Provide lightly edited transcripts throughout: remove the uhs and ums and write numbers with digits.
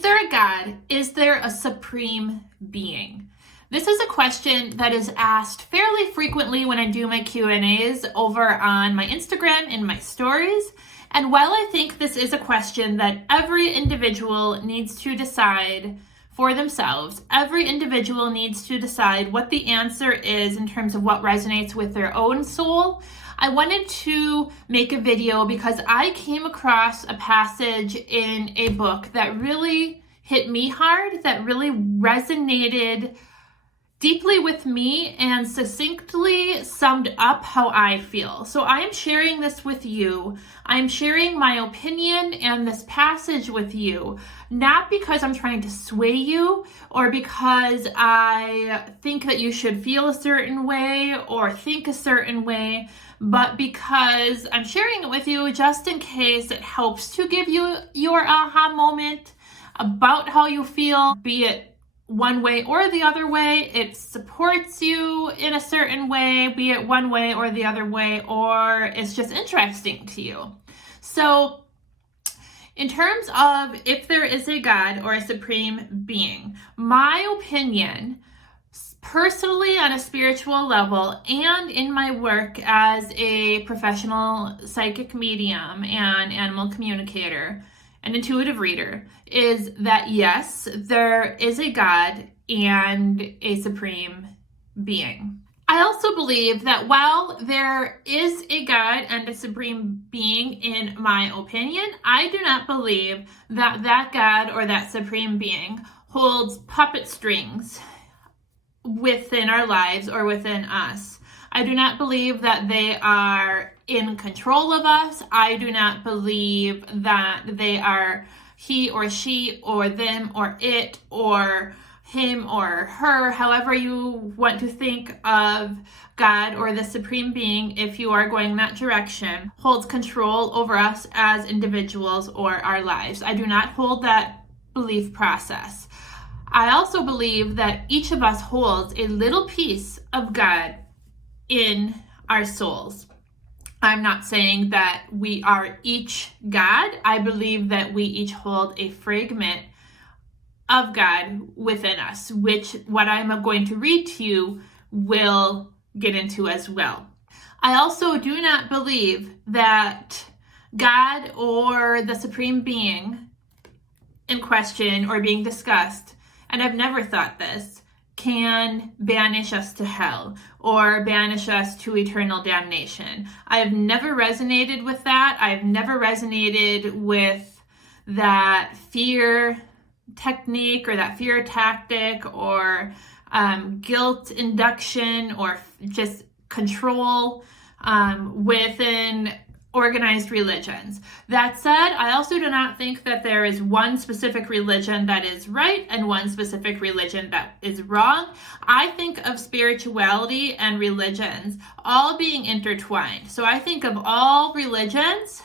Is there a God? Is there a supreme being? This is a question that is asked fairly frequently when I do my Q&As over on my Instagram and my stories. And while I think this is a question that every individual needs to decide for themselves, every individual needs to decide what the answer is in terms of what resonates with their own soul, I wanted to make a video because I came across a passage in a book that really hit me hard, that really resonated deeply with me and succinctly summed up how I feel. So I am sharing this with you. I'm sharing my opinion and this passage with you, not because I'm trying to sway you or because I think that you should feel a certain way or think a certain way, but because I'm sharing it with you just in case it helps to give you your aha moment about how you feel, be it one way or the other way. It supports you in a certain way, be it one way or the other way, or it's just interesting to you. So in terms of if there is a God or a supreme being, my opinion, personally on a spiritual level and in my work as a professional psychic medium and animal communicator, an intuitive reader, is that yes, there is a God and a supreme being. I also believe that while there is a God and a supreme being, in my opinion, I do not believe that that God or that supreme being holds puppet strings within our lives or within us. I do not believe that they are in control of us. I do not believe that they are he or she or them or it or him or her, however you want to think of God or the supreme being, if you are going that direction, holds control over us as individuals or our lives. I do not hold that belief process. I also believe that each of us holds a little piece of God in our souls. I'm not saying that we are each God. I believe that we each hold a fragment of God within us, which what I'm going to read to you will get into as well. I also do not believe that God or the supreme being in question or being discussed, and I've never thought this, can banish us to hell or banish us to eternal damnation. I have never resonated with that. I've never resonated with that fear technique or that fear tactic or guilt induction or just control within organized religions. That said, I also do not think that there is one specific religion that is right and one specific religion that is wrong. I think of spirituality and religions all being intertwined. So I think of all religions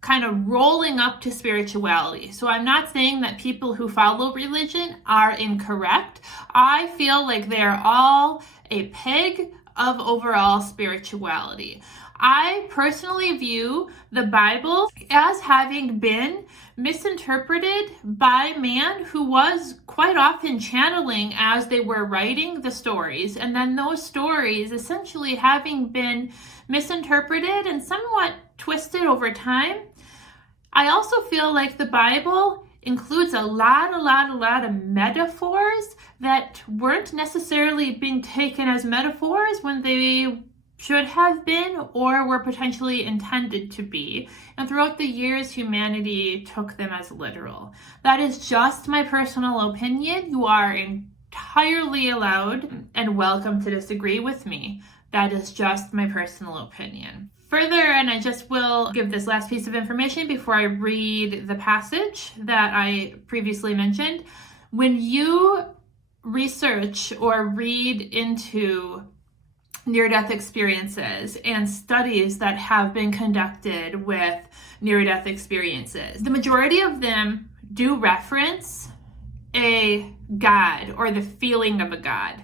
kind of rolling up to spirituality. So I'm not saying that people who follow religion are incorrect. I feel like they're all a peg of overall spirituality. I personally view the Bible as having been misinterpreted by man who was quite often channeling as they were writing the stories, and then those stories essentially having been misinterpreted and somewhat twisted over time. I also feel like the Bible includes a lot of metaphors that weren't necessarily being taken as metaphors when they should have been or were potentially intended to be. And throughout the years, humanity took them as literal. That is just my personal opinion. You are entirely allowed and welcome to disagree with me. That is just my personal opinion. Further, and I just will give this last piece of information before I read the passage that I previously mentioned. When you research or read into near-death experiences and studies that have been conducted with near-death experiences, the majority of them do reference a God or the feeling of a God.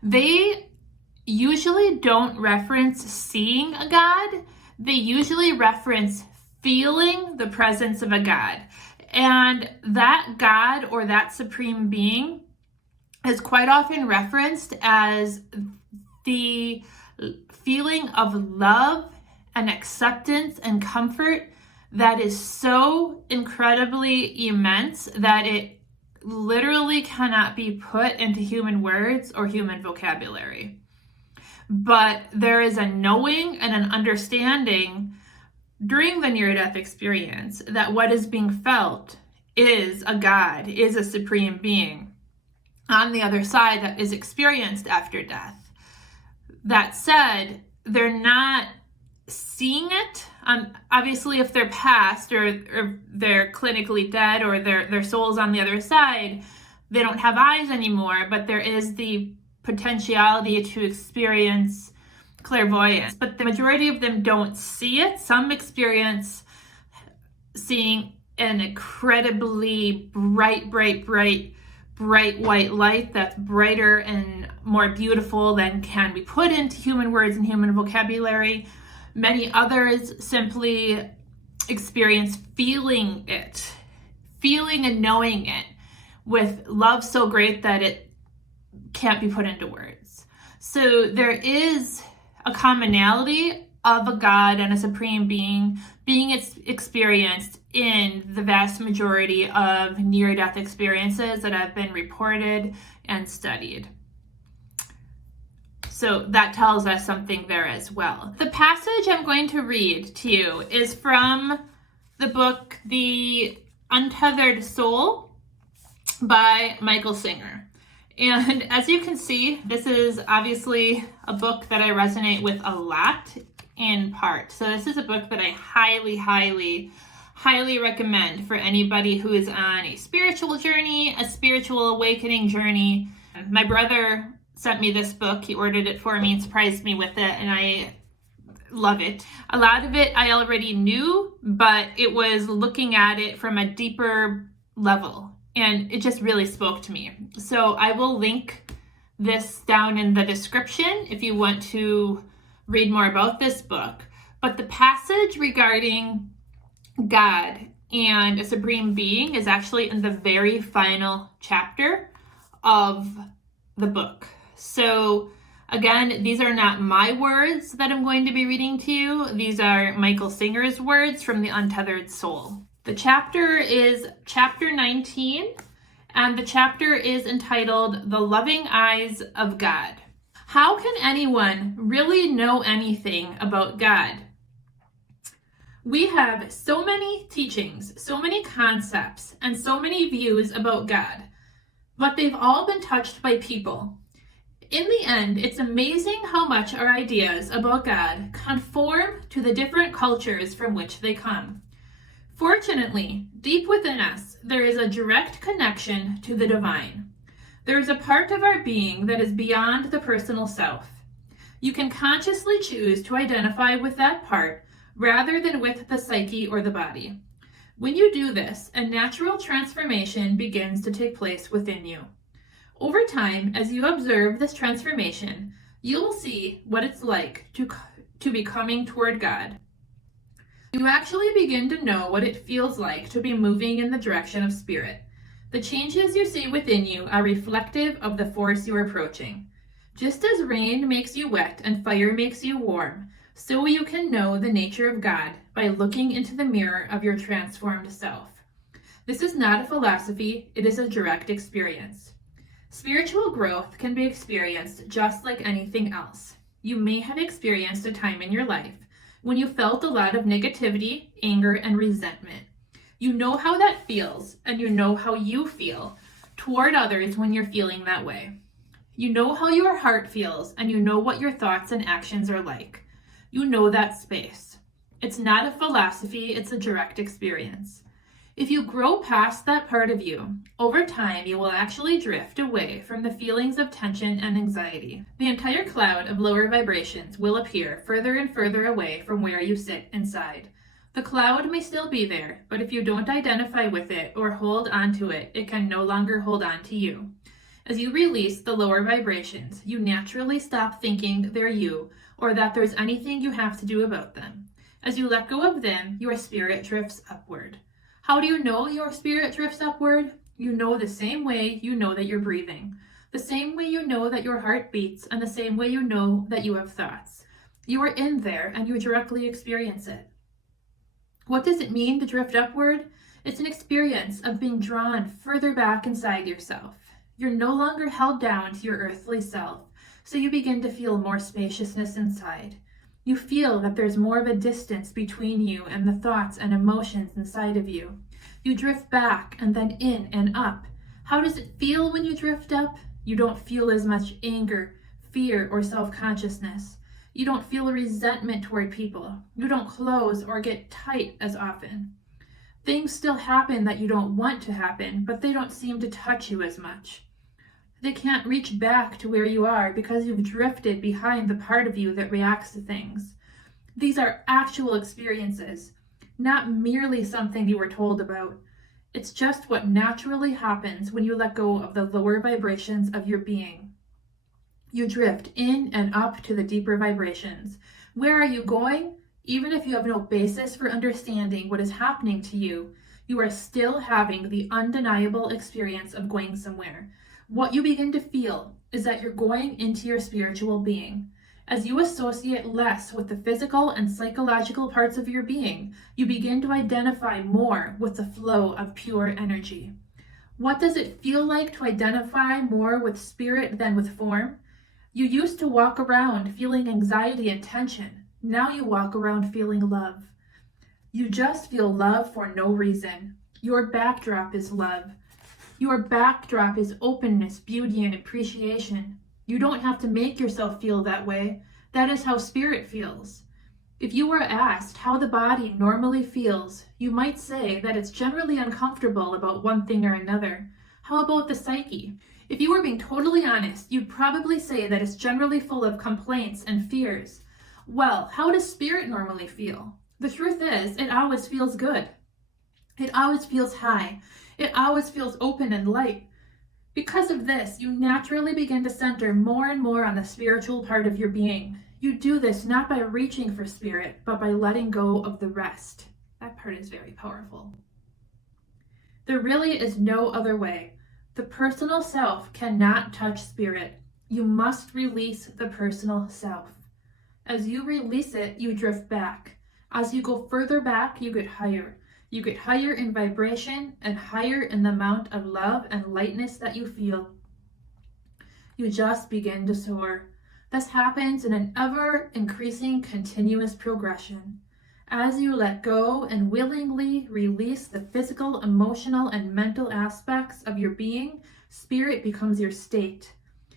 They usually don't reference seeing a God. They usually reference feeling the presence of a God. And that God or that supreme being is quite often referenced as the feeling of love and acceptance and comfort that is so incredibly immense that it literally cannot be put into human words or human vocabulary. But there is a knowing and an understanding during the near-death experience that what is being felt is a God, is a supreme being on the other side that is experienced after death. That said, they're not seeing it. Obviously, if they're passed or they're clinically dead or their soul's on the other side, they don't have eyes anymore, but there is the potentiality to experience clairvoyance. But the majority of them don't see it. Some experience seeing an incredibly bright white light that's brighter and more beautiful than can be put into human words and human vocabulary. Many others simply experience feeling it, feeling and knowing it with love so great that it can't be put into words. So there is a commonality of a God and a supreme being experienced in the vast majority of near-death experiences that have been reported and studied. So that tells us something there as well. The passage I'm going to read to you is from the book, The Untethered Soul by Michael Singer. And as you can see, this is obviously a book that I resonate with a lot in part. So this is a book that I highly recommend for anybody who is on a spiritual journey, a spiritual awakening journey. My brother sent me this book. He ordered it for me and surprised me with it, and I love it. A lot of it I already knew, but it was looking at it from a deeper level, and it just really spoke to me. So I will link this down in the description if you want to read more about this book. But the passage regarding God and a supreme being is actually in the very final chapter of the book. So again, these are not my words that I'm going to be reading to you. These are Michael Singer's words from The Untethered Soul. The chapter is chapter 19, and the chapter is entitled The Loving Eyes of God. How can anyone really know anything about God? We have so many teachings, so many concepts, and so many views about God, but they've all been touched by people. In the end, it's amazing how much our ideas about God conform to the different cultures from which they come. Fortunately, deep within us, there is a direct connection to the divine. There is a part of our being that is beyond the personal self. You can consciously choose to identify with that part rather than with the psyche or the body. When you do this, a natural transformation begins to take place within you. Over time, as you observe this transformation, you will see what it's like to be coming toward God. You actually begin to know what it feels like to be moving in the direction of spirit. The changes you see within you are reflective of the force you are approaching. Just as rain makes you wet and fire makes you warm, so you can know the nature of God by looking into the mirror of your transformed self. This is not a philosophy, it is a direct experience. Spiritual growth can be experienced just like anything else. You may have experienced a time in your life when you felt a lot of negativity, anger, and resentment. You know how that feels, and you know how you feel toward others when you're feeling that way. You know how your heart feels, and you know what your thoughts and actions are like. You know that space. It's not a philosophy, it's a direct experience. If you grow past that part of you, over time you will actually drift away from the feelings of tension and anxiety. The entire cloud of lower vibrations will appear further and further away from where you sit inside. The cloud may still be there, but if you don't identify with it or hold on to it, it can no longer hold on to you. As you release the lower vibrations, you naturally stop thinking they're you or that there's anything you have to do about them. As you let go of them, your spirit drifts upward. How do you know your spirit drifts upward? You know the same way you know that you're breathing, the same way you know that your heart beats, and the same way you know that you have thoughts. You are in there and you directly experience it. What does it mean to drift upward? It's an experience of being drawn further back inside yourself. You're no longer held down to your earthly self, so you begin to feel more spaciousness inside. You feel that there's more of a distance between you and the thoughts and emotions inside of you. You drift back and then in and up. How does it feel when you drift up? You don't feel as much anger, fear, or self-consciousness. You don't feel a resentment toward people. You don't close or get tight as often. Things still happen that you don't want to happen, but they don't seem to touch you as much. They can't reach back to where you are because you've drifted behind the part of you that reacts to things. These are actual experiences, not merely something you were told about. It's just what naturally happens when you let go of the lower vibrations of your being. You drift in and up to the deeper vibrations. Where are you going? Even if you have no basis for understanding what is happening to you, you are still having the undeniable experience of going somewhere. What you begin to feel is that you're going into your spiritual being. As you associate less with the physical and psychological parts of your being, you begin to identify more with the flow of pure energy. What does it feel like to identify more with spirit than with form? You used to walk around feeling anxiety and tension. Now you walk around feeling love. You just feel love for no reason. Your backdrop is love. Your backdrop is openness, beauty, and appreciation. You don't have to make yourself feel that way. That is how spirit feels. If you were asked how the body normally feels, you might say that it's generally uncomfortable about one thing or another. How about the psyche? If you were being totally honest, you'd probably say that it's generally full of complaints and fears. Well, how does spirit normally feel? The truth is, it always feels good. It always feels high. It always feels open and light. Because of this, you naturally begin to center more and more on the spiritual part of your being. You do this not by reaching for spirit, but by letting go of the rest. That part is very powerful. There really is no other way. The personal self cannot touch spirit. You must release the personal self. As you release it, you drift back. As you go further back, you get higher. You get higher in vibration and higher in the amount of love and lightness that you feel. You just begin to soar. This happens in an ever-increasing continuous progression. As you let go and willingly release the physical, emotional, and mental aspects of your being, spirit becomes your state.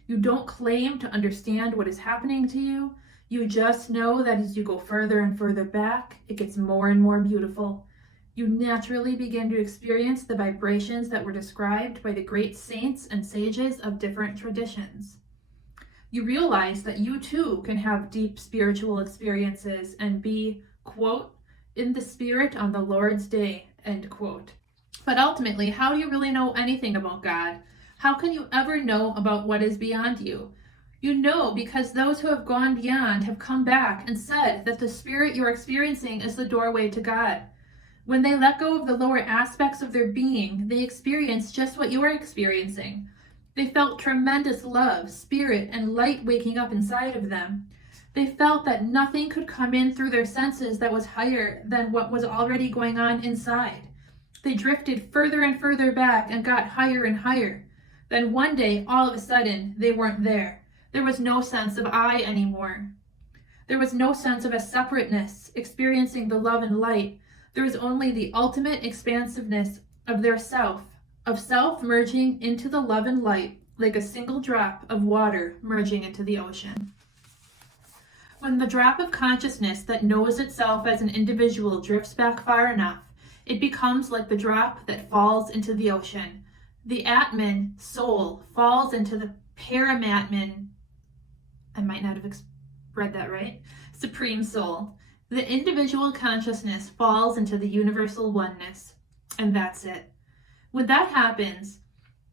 You don't claim to understand what is happening to you. You just know that as you go further and further back, it gets more and more beautiful. You naturally begin to experience the vibrations that were described by the great saints and sages of different traditions. You realize that you too can have deep spiritual experiences and be, quote, in the spirit on the Lord's day, end quote. But ultimately, how do you really know anything about God? How can you ever know about what is beyond you? You know because those who have gone beyond have come back and said that the spirit you're experiencing is the doorway to God. When they let go of the lower aspects of their being, they experience just what you are experiencing. They felt tremendous love, spirit, and light waking up inside of them. They felt that nothing could come in through their senses that was higher than what was already going on inside. They drifted further and further back and got higher and higher. Then one day, all of a sudden, they weren't there. There was no sense of I anymore. There was no sense of a separateness, experiencing the love and light. There was only the ultimate expansiveness of their self, of self merging into the love and light, like a single drop of water merging into the ocean. When the drop of consciousness that knows itself as an individual drifts back far enough, it becomes like the drop that falls into the ocean. The Atman, soul, falls into the Paramatman, I might not have read that right, Supreme Soul. The individual consciousness falls into the universal oneness, and that's it. When that happens,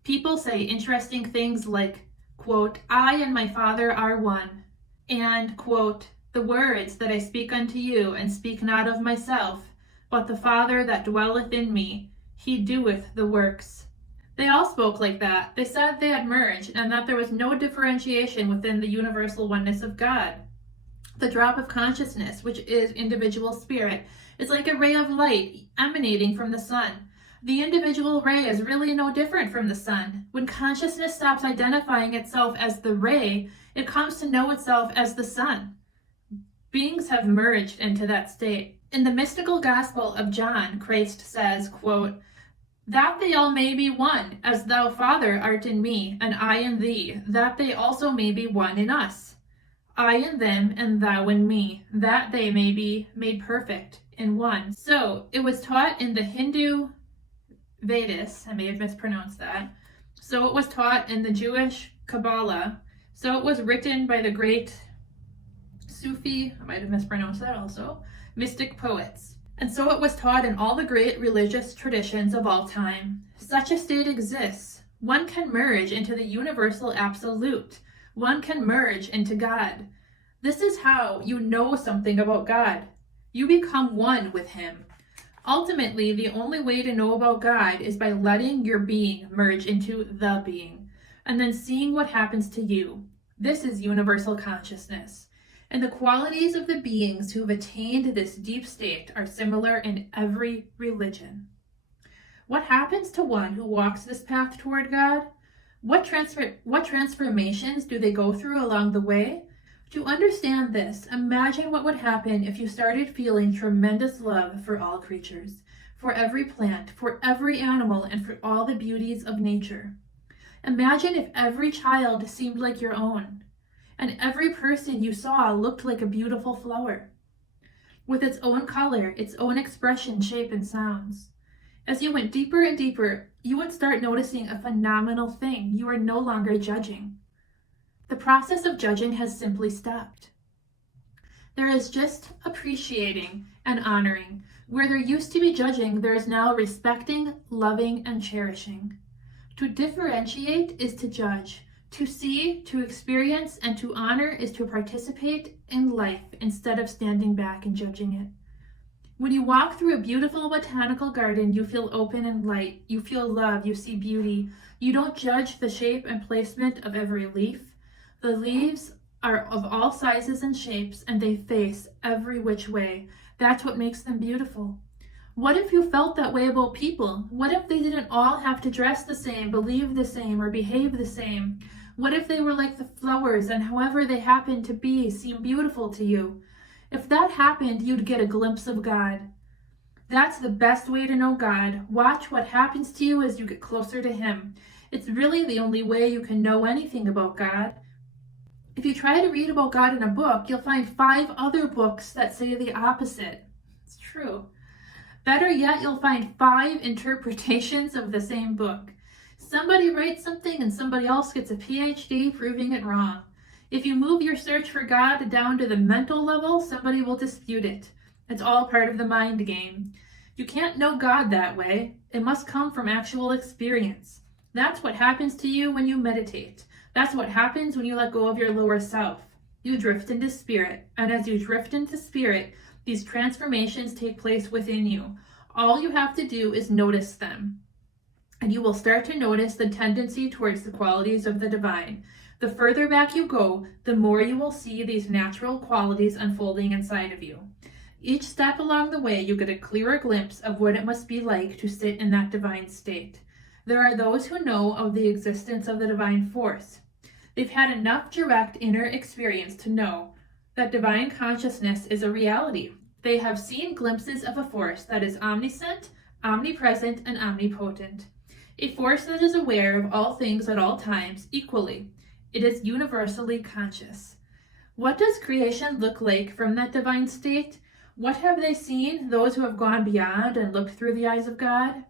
people say interesting things like, quote, I and my Father are one, and, quote, the words that I speak unto you and speak not of myself, but the Father that dwelleth in me, he doeth the works. They all spoke like that. They said they had merged and that there was no differentiation within the universal oneness of God. The drop of consciousness, which is individual spirit, is like a ray of light emanating from the sun. The individual ray is really no different from the sun. When consciousness stops identifying itself as the ray, it comes to know itself as the sun. Beings have merged into that state. In the mystical Gospel of John, Christ says, quote, "That they all may be one, as thou, Father, art in me, and I in thee, that they also may be one in us. I in them, and thou in me, that they may be made perfect in one." So it was taught in the Hindu Vedas, I may have mispronounced that. So it was taught in the Jewish Kabbalah. So it was written by the great Sufi, I might have mispronounced that also, mystic poets. And so it was taught in all the great religious traditions of all time. Such a state exists. One can merge into the universal absolute. One can merge into God. This is how you know something about God. You become one with him. Ultimately, the only way to know about God is by letting your being merge into the being, and then seeing what happens to you. This is universal consciousness. And the qualities of the beings who have attained this deep state are similar in every religion. What happens to one who walks this path toward God? What transformations do they go through along the way? To understand this, imagine what would happen if you started feeling tremendous love for all creatures, for every plant, for every animal, and for all the beauties of nature. Imagine if every child seemed like your own, and every person you saw looked like a beautiful flower, with its own color, its own expression, shape, and sounds. As you went deeper and deeper, you would start noticing a phenomenal thing. You are no longer judging. The process of judging has simply stopped. There is just appreciating and honoring. Where there used to be judging, there is now respecting, loving, and cherishing. To differentiate is to judge. To see, to experience, and to honor is to participate in life instead of standing back and judging it. When you walk through a beautiful botanical garden, you feel open and light. You feel love. You see beauty. You don't judge the shape and placement of every leaf. The leaves are of all sizes and shapes, and they face every which way. That's what makes them beautiful. What if you felt that way about people? What if they didn't all have to dress the same, believe the same, or behave the same? What if they were like the flowers, and however they happen to be seem beautiful to you? If that happened, you'd get a glimpse of God. That's the best way to know God. Watch what happens to you as you get closer to him. It's really the only way you can know anything about God. If you try to read about God in a book, you'll find 5 other books that say the opposite. It's true. Better yet, you'll find 5 interpretations of the same book. Somebody writes something and somebody else gets a PhD proving it wrong. If you move your search for God down to the mental level, somebody will dispute it. It's all part of the mind game. You can't know God that way. It must come from actual experience. That's what happens to you when you meditate. That's what happens when you let go of your lower self. You drift into spirit, and as you drift into spirit, these transformations take place within you. All you have to do is notice them, and you will start to notice the tendency towards the qualities of the divine. The further back you go, the more you will see these natural qualities unfolding inside of you. Each step along the way, you get a clearer glimpse of what it must be like to sit in that divine state. There are those who know of the existence of the divine force. They've had enough direct inner experience to know that divine consciousness is a reality. They have seen glimpses of a force that is omniscient, omnipresent, and omnipotent. A force that is aware of all things at all times equally. It is universally conscious. What does creation look like from that divine state? What have they seen, those who have gone beyond and looked through the eyes of God?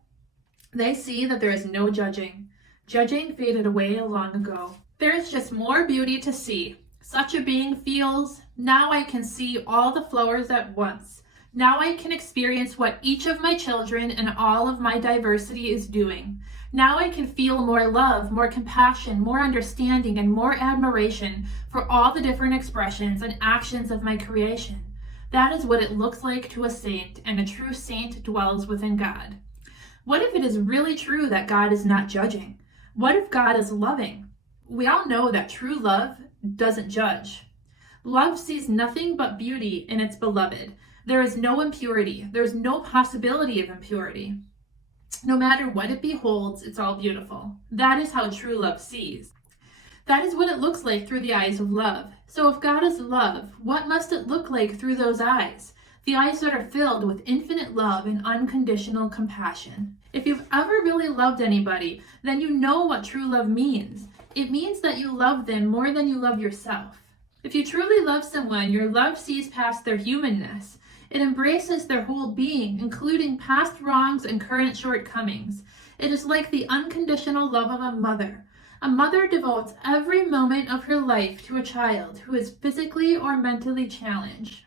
They see that there is no judging. Judging faded away long ago. There is just more beauty to see. Such a being feels, now I can see all the flowers at once. Now I can experience what each of my children and all of my diversity is doing. Now I can feel more love, more compassion, more understanding, and more admiration for all the different expressions and actions of my creation. That is what it looks like to a saint, and a true saint dwells within God. What if it is really true that God is not judging? What if God is loving? We all know that true love doesn't judge. Love sees nothing but beauty in its beloved. There is no impurity. There is no possibility of impurity. No matter what it beholds, it's all beautiful. That is how true love sees. That is what it looks like through the eyes of love. So if God is love, what must it look like through those eyes? The eyes that are filled with infinite love and unconditional compassion. If you've ever really loved anybody, then you know what true love means. It means that you love them more than you love yourself. If you truly love someone, your love sees past their humanness. It embraces their whole being, including past wrongs and current shortcomings. It is like the unconditional love of a mother. A mother devotes every moment of her life to a child who is physically or mentally challenged.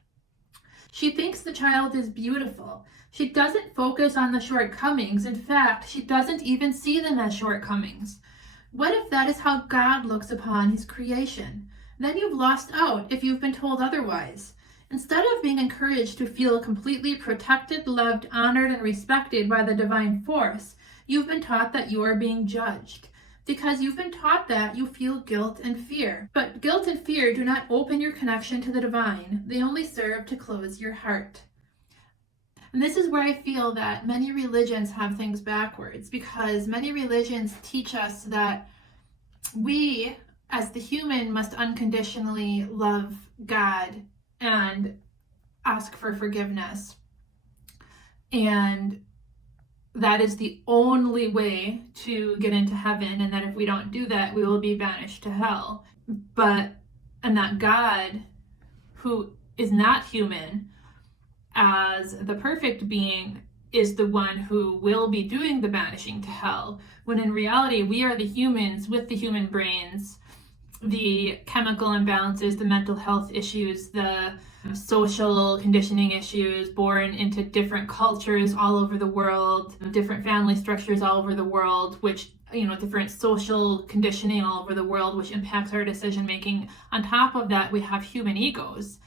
She thinks the child is beautiful. She doesn't focus on the shortcomings. In fact, she doesn't even see them as shortcomings. What if that is how God looks upon his creation? Then you've lost out if you've been told otherwise. Instead of being encouraged to feel completely protected, loved, honored, and respected by the divine force, you've been taught that you are being judged. Because you've been taught that, you feel guilt and fear. But guilt and fear do not open your connection to the divine. They only serve to close your heart. And this is where I feel that many religions have things backwards, because many religions teach us that we, as the human, must unconditionally love God and ask for forgiveness. And that is the only way to get into heaven, and that if we don't do that, we will be banished to hell. And that God, who is not human, as the perfect being, is the one who will be doing the banishing to hell, when in reality we are the humans with the human brains, the chemical imbalances, the mental health issues, the social conditioning issues, born into different cultures all over the world, different family structures all over the world, which, different social conditioning all over the world, which impacts our decision making. On top of that, we have human egos.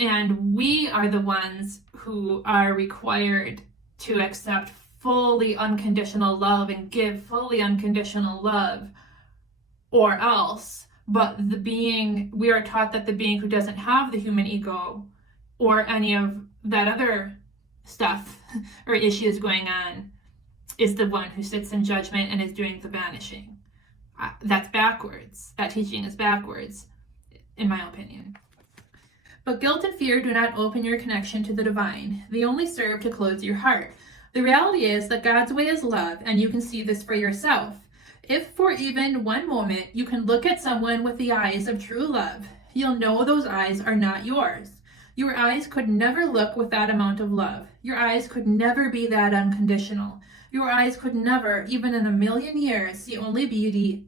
And we are the ones who are required to accept fully unconditional love and give fully unconditional love, or else. But we are taught that the being who doesn't have the human ego or any of that other stuff or issues going on is the one who sits in judgment and is doing the banishing. That's backwards. That teaching is backwards, in my opinion. But guilt and fear do not open your connection to the divine. They only serve to close your heart. The reality is that God's way is love, and you can see this for yourself. If for even one moment you can look at someone with the eyes of true love, you'll know those eyes are not yours. Your eyes could never look with that amount of love. Your eyes could never be that unconditional. Your eyes could never, even in a million years, see only beauty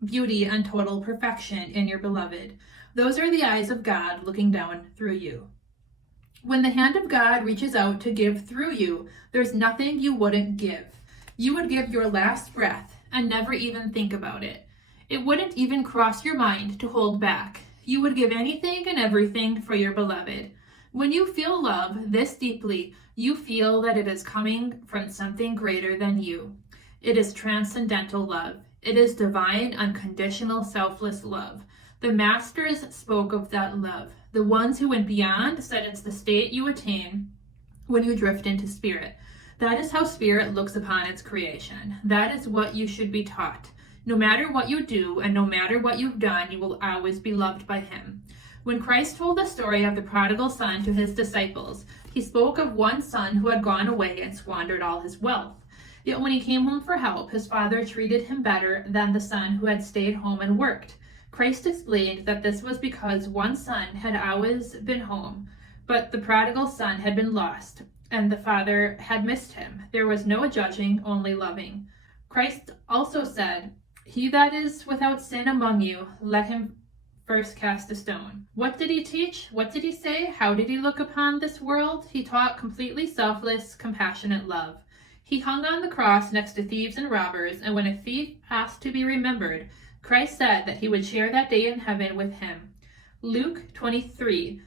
and total perfection in your beloved. Those are the eyes of God looking down through you. When the hand of God reaches out to give through you, there's nothing you wouldn't give. You would give your last breath and never even think about it. It wouldn't even cross your mind to hold back. You would give anything and everything for your beloved. When you feel love this deeply, you feel that it is coming from something greater than you. It is transcendental love. It is divine, unconditional, selfless love. The masters spoke of that love. The ones who went beyond said it's the state you attain when you drift into spirit. That is how spirit looks upon its creation. That is what you should be taught. No matter what you do and no matter what you've done, you will always be loved by him. When Christ told the story of the prodigal son to his disciples, he spoke of one son who had gone away and squandered all his wealth. Yet when he came home for help, his father treated him better than the son who had stayed home and worked. Christ explained that this was because one son had always been home, but the prodigal son had been lost, and the father had missed him. There was no judging, only loving. Christ also said, "He that is without sin among you, let him first cast a stone." What did he teach? What did he say? How did he look upon this world? He taught completely selfless, compassionate love. He hung on the cross next to thieves and robbers, and when a thief asked to be remembered, Christ said that he would share that day in heaven with him. Luke 23,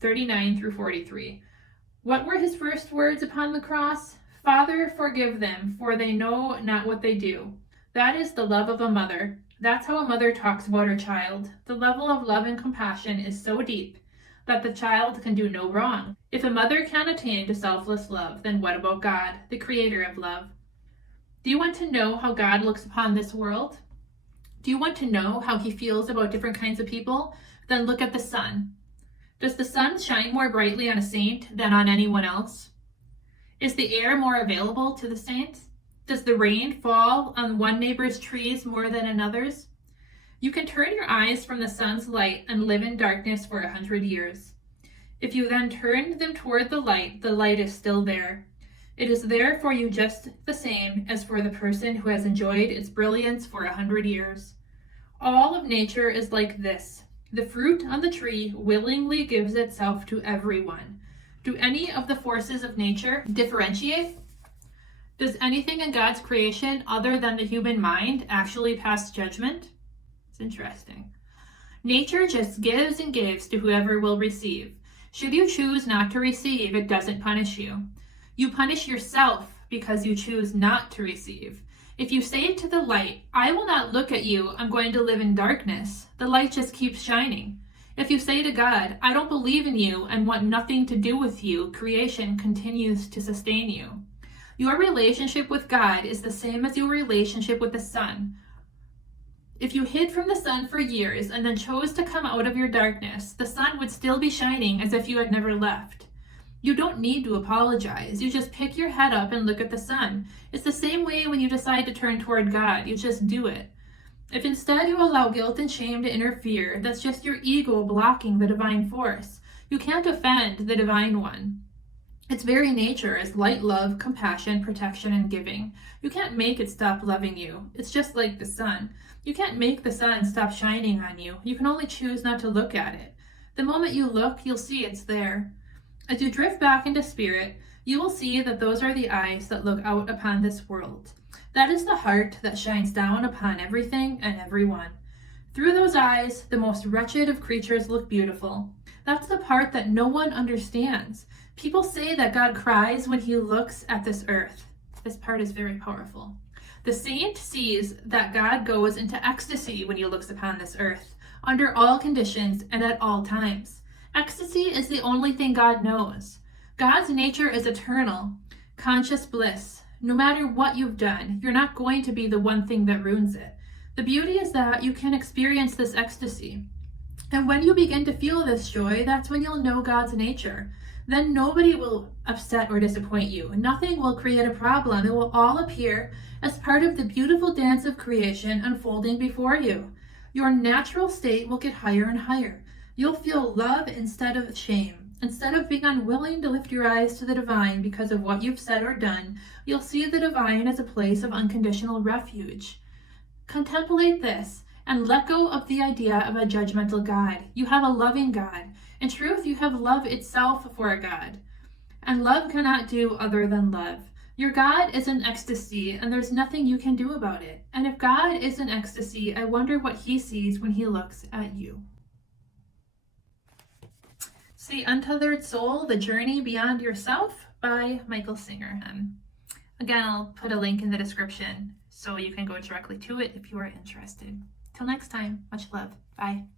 39 through 43. What were his first words upon the cross? Father, forgive them, for they know not what they do. That is the love of a mother. That's how a mother talks about her child. The level of love and compassion is so deep that the child can do no wrong. If a mother can attain to selfless love, then what about God, the creator of love? Do you want to know how God looks upon this world? Do you want to know how he feels about different kinds of people? Then look at the sun. Does the sun shine more brightly on a saint than on anyone else? Is the air more available to the saints? Does the rain fall on one neighbor's trees more than another's? You can turn your eyes from the sun's light and live in darkness for 100 years. If you then turn them toward the light is still there. It is there for you just the same as for the person who has enjoyed its brilliance for 100 years. All of nature is like this. The fruit on the tree willingly gives itself to everyone. Do any of the forces of nature differentiate? Does anything in God's creation other than the human mind actually pass judgment? It's interesting. Nature just gives and gives to whoever will receive. Should you choose not to receive, it doesn't punish you. You punish yourself because you choose not to receive. If you say to the light, I will not look at you, I'm going to live in darkness, the light just keeps shining. If you say to God, I don't believe in you and want nothing to do with you, creation continues to sustain you. Your relationship with God is the same as your relationship with the sun. If you hid from the sun for years and then chose to come out of your darkness, the sun would still be shining as if you had never left. You don't need to apologize. You just pick your head up and look at the sun. It's the same way when you decide to turn toward God. You just do it. If instead you allow guilt and shame to interfere, that's just your ego blocking the divine force. You can't offend the divine one. Its very nature is light, love, compassion, protection, and giving. You can't make it stop loving you. It's just like the sun. You can't make the sun stop shining on you. You can only choose not to look at it. The moment you look, you'll see it's there. As you drift back into spirit, you will see that those are the eyes that look out upon this world. That is the heart that shines down upon everything and everyone. Through those eyes, the most wretched of creatures look beautiful. That's the part that no one understands. People say that God cries when he looks at this earth. This part is very powerful. The saint sees that God goes into ecstasy when he looks upon this earth, under all conditions and at all times. Ecstasy is the only thing God knows. God's nature is eternal, conscious bliss. No matter what you've done, you're not going to be the one thing that ruins it. The beauty is that you can experience this ecstasy. And when you begin to feel this joy, that's when you'll know God's nature. Then nobody will upset or disappoint you. Nothing will create a problem. It will all appear as part of the beautiful dance of creation unfolding before you. Your natural state will get higher and higher. You'll feel love instead of shame. Instead of being unwilling to lift your eyes to the divine because of what you've said or done, you'll see the divine as a place of unconditional refuge. Contemplate this and let go of the idea of a judgmental God. You have a loving God. In truth, you have love itself for a God. And love cannot do other than love. Your God is in ecstasy, and there's nothing you can do about it. And if God is in ecstasy, I wonder what he sees when he looks at you. It's The Untethered Soul, The Journey Beyond Yourself by Michael Singer. Again, I'll put a link in the description so you can go directly to it if you are interested. Till next time, much love. Bye.